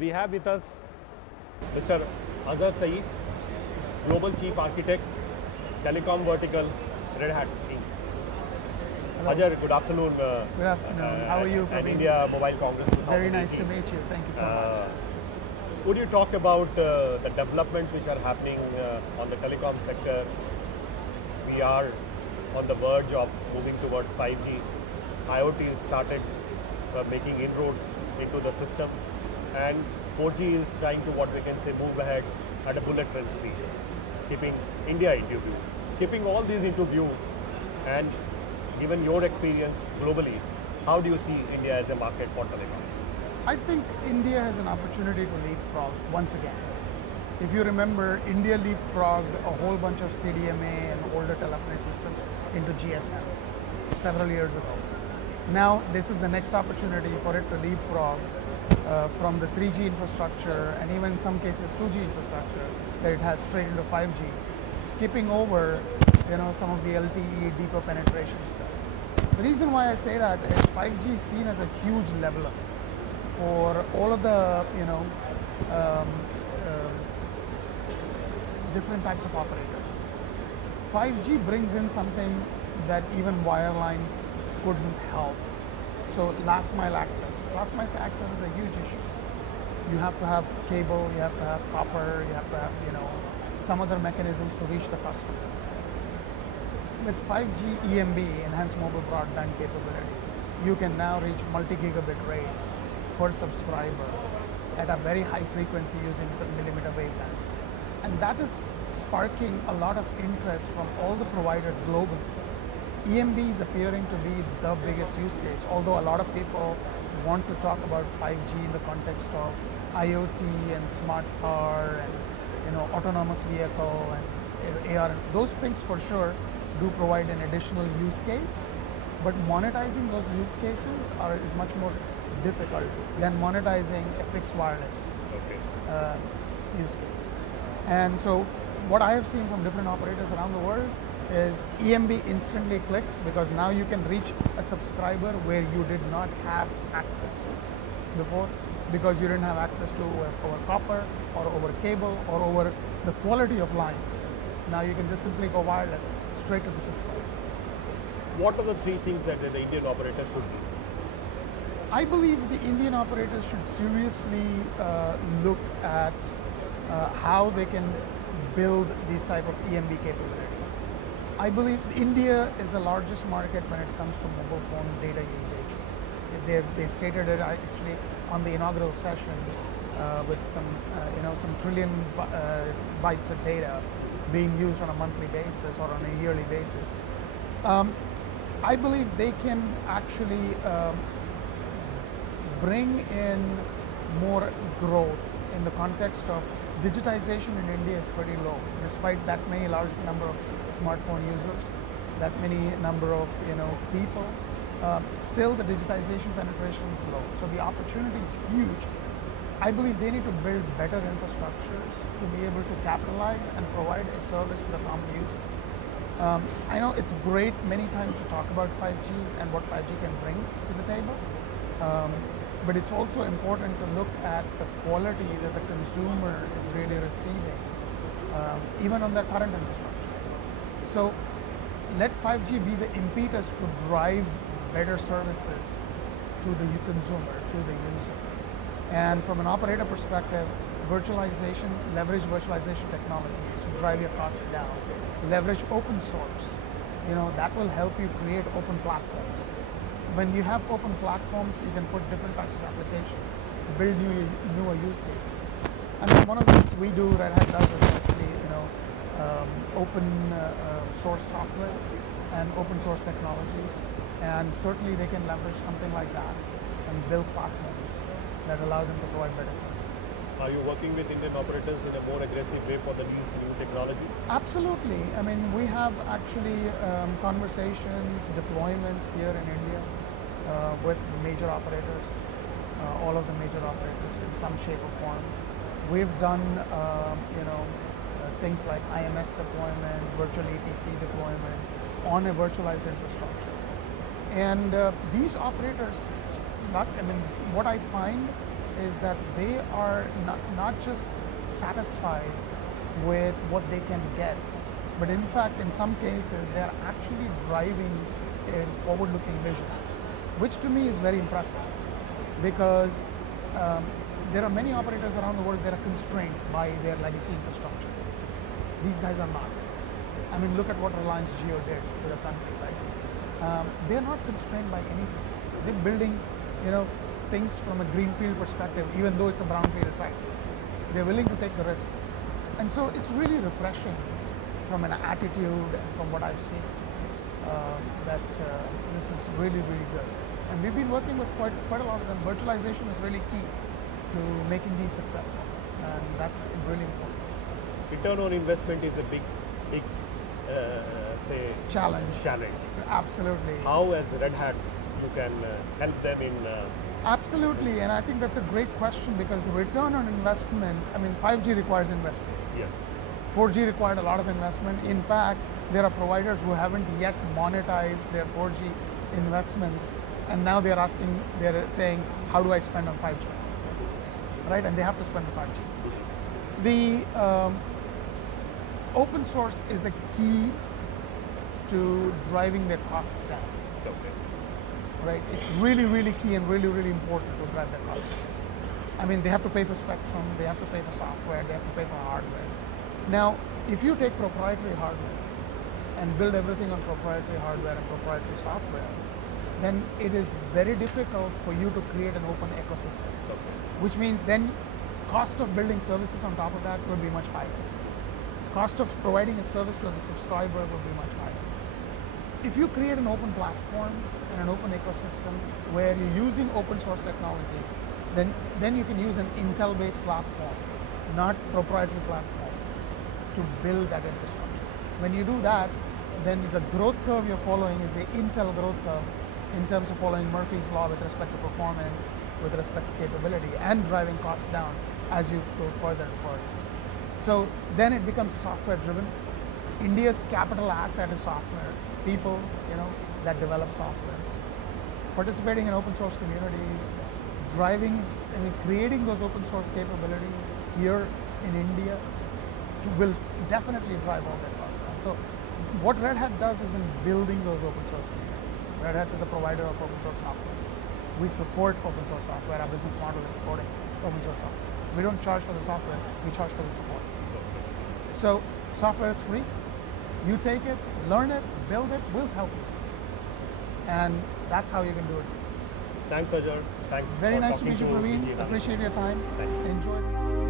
We have with us Mr. Azhar Sayeed, Global Chief Architect, Telecom Vertical, Red Hat Inc. Hello. Azhar, good afternoon. Good afternoon. How are you, at Praveen? India Mobile Congress 2018. Very nice to meet you. Thank you so much. Would you talk about the developments which are happening on the telecom sector? We are on the verge of moving towards 5G. IoT has started making inroads into the system, and 4G is trying to, what we can say, move ahead at a bullet train speed, keeping India into view. Keeping all these into view, and given your experience globally, how do you see India as a market for telecom? I think India has an opportunity to leapfrog once again. If you remember, India leapfrogged a whole bunch of CDMA and older telephony systems into GSM several years ago. Now, this is the next opportunity for it to leapfrog from the 3G infrastructure and even in some cases 2G infrastructure that it has straight into 5G, skipping over some of the LTE deeper penetration stuff. The reason why I say that is 5G is seen as a huge leveler for all of the different types of operators. 5G brings in something that even wireline couldn't help. So last mile access. Last mile access is a huge issue. You have to have cable, you have to have copper, you have to have some other mechanisms to reach the customer. With 5G EMB, Enhanced Mobile Broadband capability, you can now reach multi-gigabit rates per subscriber at a very high frequency using millimeter wave bands. And that is sparking a lot of interest from all the providers globally. EMB is appearing to be the biggest use case, although a lot of people want to talk about 5G in the context of IoT and smart car and autonomous vehicle and AR. Those things for sure do provide an additional use case, but monetizing those use cases is much more difficult than monetizing a fixed wireless use case. And so what I have seen from different operators around the world is EMB instantly clicks because now you can reach a subscriber where you did not have access to before, because you didn't have access to over copper or over cable or over the quality of lines. Now you can just simply go wireless straight to the subscriber. What are the three things that the Indian operator should do? I believe the Indian operators should seriously look at how they can build these type of EMB capabilities. I believe India is the largest market when it comes to mobile phone data usage. They stated it actually on the inaugural session with some trillion bytes of data being used on a monthly basis or on a yearly basis. I believe they can actually bring in more growth in the context of digitization in India is pretty low, despite that many large number of smartphone users, that many number of people. Still, the digitization penetration is low, so the opportunity is huge. I believe they need to build better infrastructures to be able to capitalize and provide a service to the common user. I know it's great many times to talk about 5G and what 5G can bring to the table. But it's also important to look at the quality that the consumer is really receiving, even on their current infrastructure. So let 5G be the impetus to drive better services to the consumer, to the user. And from an operator perspective, virtualization, leverage virtualization technologies to drive your costs down. Leverage open source. That will help you create open platforms. When you have open platforms, you can put different types of applications, build newer use cases. I mean, one of the things we do, Red Hat does, is actually open source software and open source technologies, and certainly they can leverage something like that and build platforms that allow them to provide better services. Are you working with Indian operators in a more aggressive way for these new technologies? Absolutely. I mean, we have actually conversations, deployments here in India with major operators, all of the major operators in some shape or form. We've done, things like IMS deployment, virtual APC deployment on a virtualized infrastructure. And these operators, what I find is that they are not just satisfied with what they can get, but in fact, in some cases, they are actually driving a forward-looking vision, which to me is very impressive, because there are many operators around the world that are constrained by their legacy infrastructure. These guys are not. I mean, look at what Reliance Jio did to the country, right? They're not constrained by anything. They're building, things from a greenfield perspective, even though it's a brownfield site. They're willing to take the risks. And so it's really refreshing from an attitude and from what I've seen that this is really, really good. And we've been working with quite a lot of them. Virtualization is really key to making these successful, and that's really important. Return on investment is a big say challenge. Absolutely. How, as Red Hat, you can help them in? Absolutely, and I think that's a great question, because return on investment, 5G requires investment. Yes. 4G required a lot of investment. In fact, there are providers who haven't yet monetized their 4G investments, and now they're saying, how do I spend on 5G? Right, and they have to spend on 5G. The open source is a key to driving their costs down. Okay. Right, it's really, really key and really, really important to drive their costs down. They have to pay for spectrum, they have to pay for software, they have to pay for hardware. Now, if you take proprietary hardware and build everything on proprietary hardware and proprietary software, then it is very difficult for you to create an open ecosystem. Okay. Which means then cost of building services on top of that would be much higher. Cost of providing a service to the subscriber would be much higher. If you create an open platform and an open ecosystem where you're using open source technologies, then you can use an Intel-based platform, not proprietary platform, to build that infrastructure. When you do that, then the growth curve you're following is the Intel growth curve in terms of following Murphy's Law with respect to performance, with respect to capability, and driving costs down as you go further and further. So then it becomes software driven. India's capital asset is software. People, that develop software. Participating in open source communities, creating those open source capabilities here in India will definitely drive all that costs down. So what Red Hat does is in building those open source communities. Red Hat is a provider of open source software. We support open source software. Our business model is supporting open source software. We don't charge for the software, we charge for the support. So software is free. You take it, learn it, build it, we'll help you. And that's how you can do it. Thanks, Azhar. Thanks. Very for nice to talking meet you, Praveen. VG. Appreciate your time. Thank you. Enjoy this.